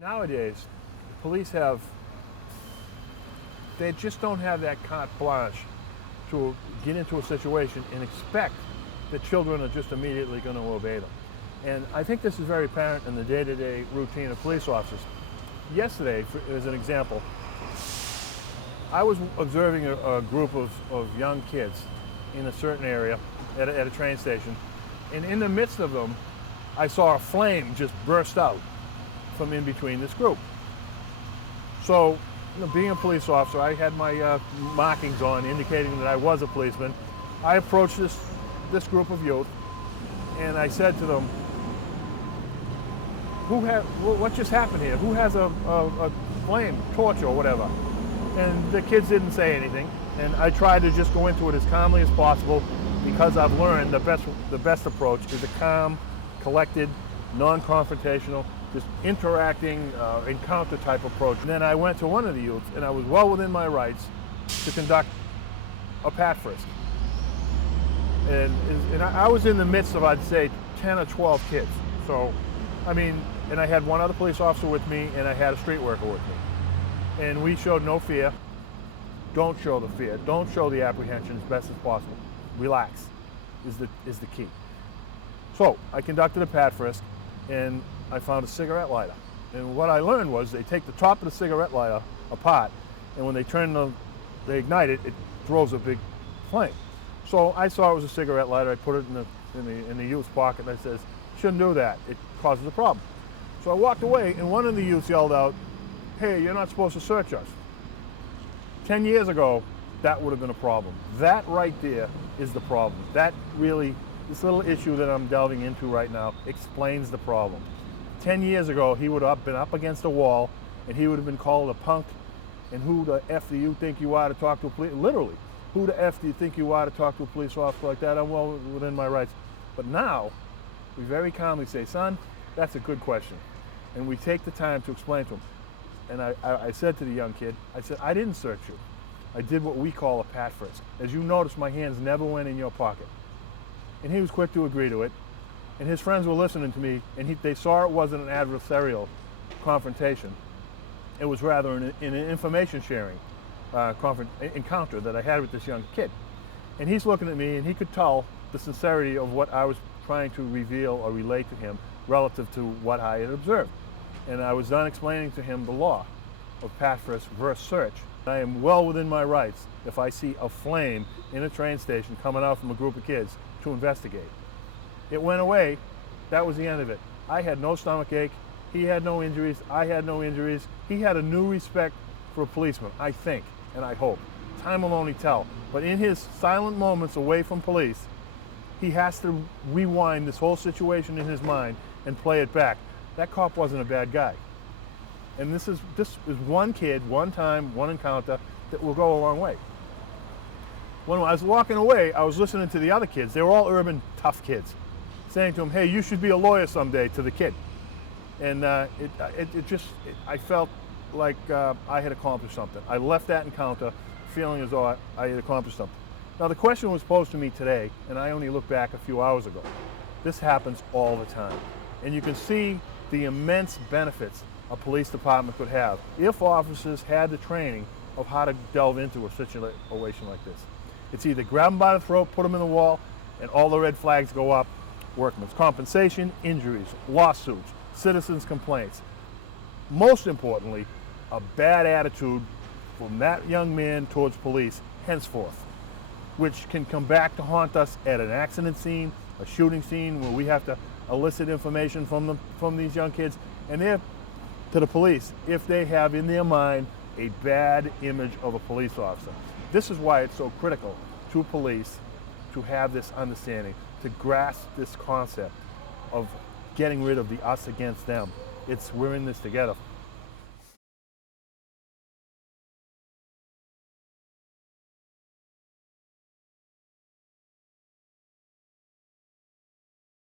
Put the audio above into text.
Nowadays, police have, they just don't have that carte blanche to get into a situation and expect that children are just immediately going to obey them. And I think this is very apparent in the day-to-day routine of police officers. Yesterday, as an example, I was observing a group of young kids in a certain area at a train station, and in the midst of them, I saw a flame just burst out from in between this group. So, being a police officer, I had my markings on indicating that I was a policeman. I approached this group of youth, and I said to them, what just happened here? Who has a flame, torch or whatever? And the kids didn't say anything, and I tried to just go into it as calmly as possible, because I've learned the best approach is a calm, collected, non-confrontational, just interacting, encounter type approach. And then I went to one of the youths, and I was well within my rights to conduct a pat frisk. And I was in the midst of, I'd say, 10 or 12 kids. So, I mean, and I had one other police officer with me, and I had a street worker with me. And we showed no fear. Don't show the fear. Don't show the apprehension as best as possible. Relax is the key. So I conducted a pat frisk, and I found a cigarette lighter. And what I learned was they take the top of the cigarette lighter apart, and when they ignite it, it throws a big flame. So I saw it was a cigarette lighter. I put it in the youth's pocket, and I says, shouldn't do that. It causes a problem. So I walked away, and one of the youths yelled out, hey, you're not supposed to search us. 10 years ago, that would have been a problem. That right there is the problem. That really, this little issue that I'm delving into right now explains the problem. 10 years ago, he would have been up against a wall, and he would have been called a punk, and who the F do you think you are to talk to a police, literally, who the F do you think you are to talk to a police officer like that? I'm well within my rights. But now, we very calmly say, son, that's a good question. And we take the time to explain to him. And I said to the young kid, I said, I didn't search you. I did what we call a pat frisk. As you notice, my hands never went in your pocket. And he was quick to agree to it. And his friends were listening to me, and they saw it wasn't an adversarial confrontation. It was rather an information sharing encounter that I had with this young kid. And he's looking at me, and he could tell the sincerity of what I was trying to reveal or relate to him relative to what I had observed. And I was done explaining to him the law of pat frisk versus search. I am well within my rights if I see a flame in a train station coming out from a group of kids to investigate. It went away. That was the end of it. I had no stomach ache. He had no injuries. I had no injuries. He had a new respect for a policeman, I think, and I hope. Time will only tell. But in his silent moments away from police, he has to rewind this whole situation in his mind and play it back. That cop wasn't a bad guy. And this is one kid, one time, one encounter that will go a long way. When I was walking away, I was listening to the other kids. They were all urban, tough kids, saying to him, hey, you should be a lawyer someday, to the kid. And I felt like I had accomplished something. I left that encounter feeling as though I had accomplished something. Now, the question was posed to me today, and I only looked back a few hours ago. This happens all the time. And you can see the immense benefits a police department could have if officers had the training of how to delve into a situation like this. It's either grab them by the throat, put them in the wall, and all the red flags go up. Workman's compensation, injuries, lawsuits, citizens' complaints. Most importantly, a bad attitude from that young man towards police henceforth, which can come back to haunt us at an accident scene, a shooting scene, where we have to elicit information from these young kids, and they're to the police if they have in their mind a bad image of a police officer. This is why it's so critical to police to have this understanding, to grasp this concept of getting rid of the us against them. We're in this together.